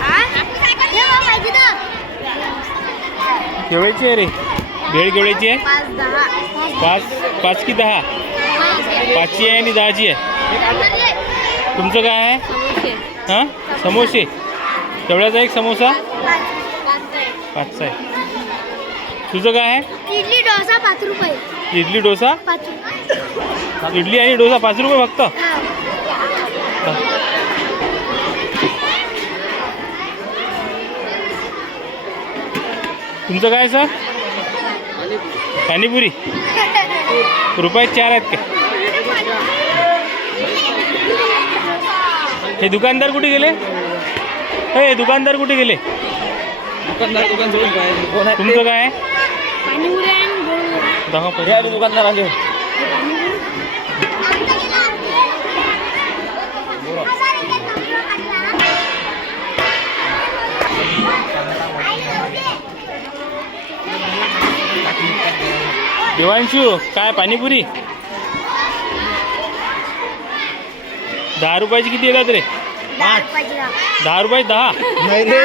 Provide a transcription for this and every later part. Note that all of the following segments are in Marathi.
हा? हे? केवढ्याची आहे रे? भेळ केवढ्याची आहे? पाच पाच की दहा? पाचची आहे आणि दहाची आहे. तुमचं काय आहे? हां? समोसे. तेवढ्याचा एक समोसा? पाचचा आहे. तुझं काय आहे? इडली डोसा पाच रुपये. इडली डोसा? पाच रुपये. इडली आणि डोसा पाच रुपये फक्त? हा. तुमचं काय सर? पाणीपुरी. रुपयात चार आहेत का? हे दुकानदार कुठे गेले? हे दुकानदार कुठे गेले? दुकानदार दुकान सोडून पाहिजे कोण आहे? तुमचं काय आहे. दहा हे आले दुकानदार आले. देवांशू काय पाणीपुरी? दहा रुपयाची किती येतात रे? दहा रुपयाची. दहा. दहा रुपये दहा? नाही रे.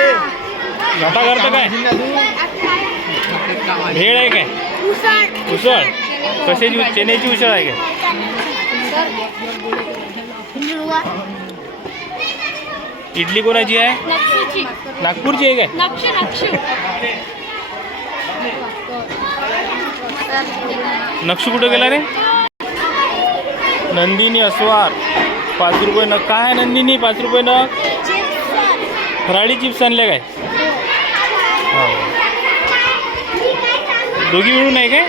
घाटा करता काय? भेळ आहे काय? उसळ. कशाची चेन्नईची उसळ आहे काय. इडली कोणाची आहे. नागपूरची आहे काय? नक्षी कुठं गेला रे? नंदिनी अस्वार. पाच रुपये न काय नंदिनी? पाच रुपये न फराळी चिप्स आणल्या काय? हा. दोघी मिळून आहे काय?